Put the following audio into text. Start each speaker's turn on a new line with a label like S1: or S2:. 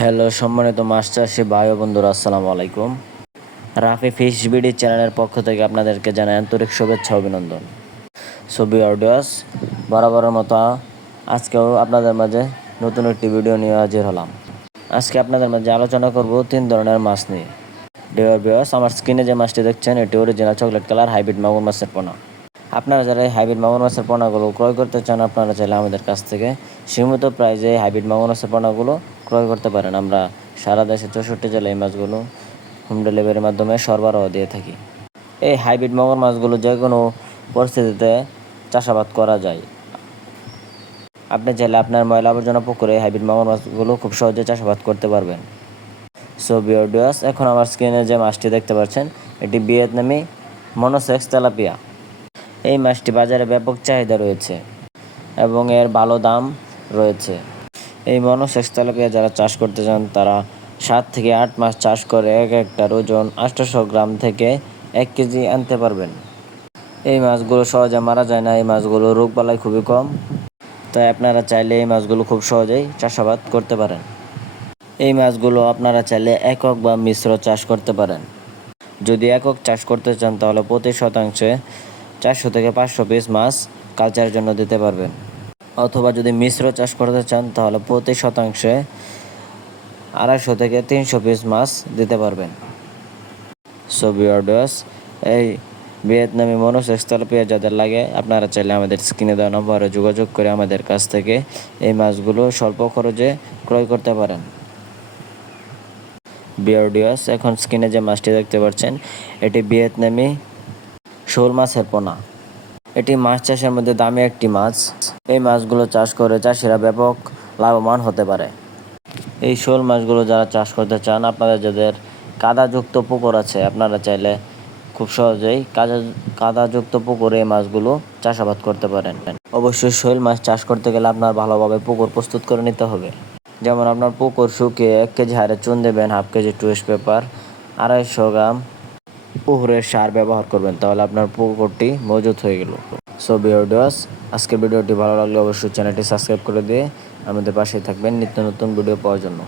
S1: Hello সম্মানিত মাছ চাষি ভাই বন্ধুরা, আসসালামু আলাইকুম। রাফি ফিশ বিডি চ্যানেলের পক্ষ থেকে আপনাদেরকে জানাই আন্তরিক শুভেচ্ছা, অভিনন্দন। ছবি অডিওস বরাবরের মতো আজকেও আপনাদের মাঝে নতুন একটি ভিডিও নিয়ে হাজির হলাম। আজকে আপনাদের মাঝে আলোচনা করব তিন ধরনের মাছ নিয়ে। ডিওর বিয়স আমার স্ক্রিনে যে মাছটি দেখছেন, এটি অরিজিনাল চকলেট কালার হাইব্রিড মাগুর মাছের পোনা। আপনারা যারা এই হাইব্রিড মাগুর মাছের পোনাগুলো ক্রয় করতে চান, আপনারা চাইলে আমাদের কাছ থেকে সীমিত প্রাইজে হাইব্রিড মাগুর মাছের পোনাগুলো ক্রয় করতে পারেন। আমরা সারা দেশে চৌষট্টি জেলায় এই মাছগুলো হোম ডেলিভারির মাধ্যমে সরবরাহ দিয়ে থাকি। এই হাইব্রিড মগর মাছগুলো যে কোনো পরিস্থিতিতে চাষাবাদ করা যায়। আপনি চাইলে আপনার ময়লা আবর্জনা পুকুরে হাইব্রিড মগর মাছগুলো খুব সহজে চাষাবাদ করতে পারবেন। সো বিওডিয়াস এখন আমার স্ক্রিনে যে মাছটি দেখতে পাচ্ছেন, এটি ভিয়েতনামি মনোসেক্স তেলাপিয়া। এই মাছটি বাজারে ব্যাপক চাহিদা রয়েছে এবং এর ভালো দাম রয়েছে। এই মনোসেক্স তেলাপিয়া যারা চাষ করতে চান, তারা সাত থেকে আট মাস চাষ করে এক একটার ওজন আটশোশো গ্রাম থেকে এক কেজি আনতে পারবেন। এই মাছগুলো সহজে মারা যায় না, এই মাছগুলো রোগবালাই খুবই কম। তাই আপনারা চাইলে এই মাছগুলো খুব সহজেই চাষাবাদ করতে পারেন। এই মাছগুলো আপনারা চাইলে একক বা মিশ্র চাষ করতে পারেন। যদি একক চাষ করতে চান, তাহলে প্রতি শতাংশে চারশো থেকে পাঁচশো পিস মাছ কালচারের জন্য দিতে পারবেন। অথবা যদি মিশ্র চাষ করতে চান, তাহলে প্রতি শতাংশে আড়াইশো থেকে তিনশো পিস মাছ দিতে পারবেন। সো বিয়ার্ডস এই ভিয়েতনামি মনোসেক্স তেলাপিয়া যাদের লাগে, আপনারা চাইলে আমাদের স্ক্রিনে দেওয়া নম্বরে যোগাযোগ করে আমাদের কাছ থেকে এই মাছগুলো স্বল্প খরচে ক্রয় করতে পারেন। বিয়ার্ডিয়াস এখন স্ক্রিনে যে মাছটি দেখতে পাচ্ছেন, এটি ভিয়েতনামি শোল মাছের পোনা। এটি মাছ চাষের মধ্যে দামি একটি মাছ। এই মাছগুলো চাষ করে চাষিরা ব্যাপক লাভবান হতে পারে। এই শোল মাছগুলো যারা চাষ করতে চান, আপনাদের যাদের কাদাযুক্ত পুকুর আছে, আপনারা চাইলে খুব সহজেই কাদা কাদাযুক্ত পুকুরে এই মাছগুলো চাষাবাদ করতে পারেন। অবশ্যই শৈল মাছ চাষ করতে গেলে আপনার ভালোভাবে পুকুর প্রস্তুত করে নিতে হবে। যেমন আপনার পুকুর শুকিয়ে এক কেজি হারে চুন দেবেন, হাফ কেজি টুয়েস্ট পেপার আড়াইশো গ্রাম পুকুরের সার ব্যবহার করবেন, তাহলে আপনার পুকুরটি মজুত হয়ে গেল। সো ভিডিওস আজকের ভিডিওটি ভালো লাগলে অবশ্যই চ্যানেলটি সাবস্ক্রাইব করে দিয়ে আমাদের পাশেই থাকবেন নিত্য নতুন ভিডিও পাওয়ার জন্য।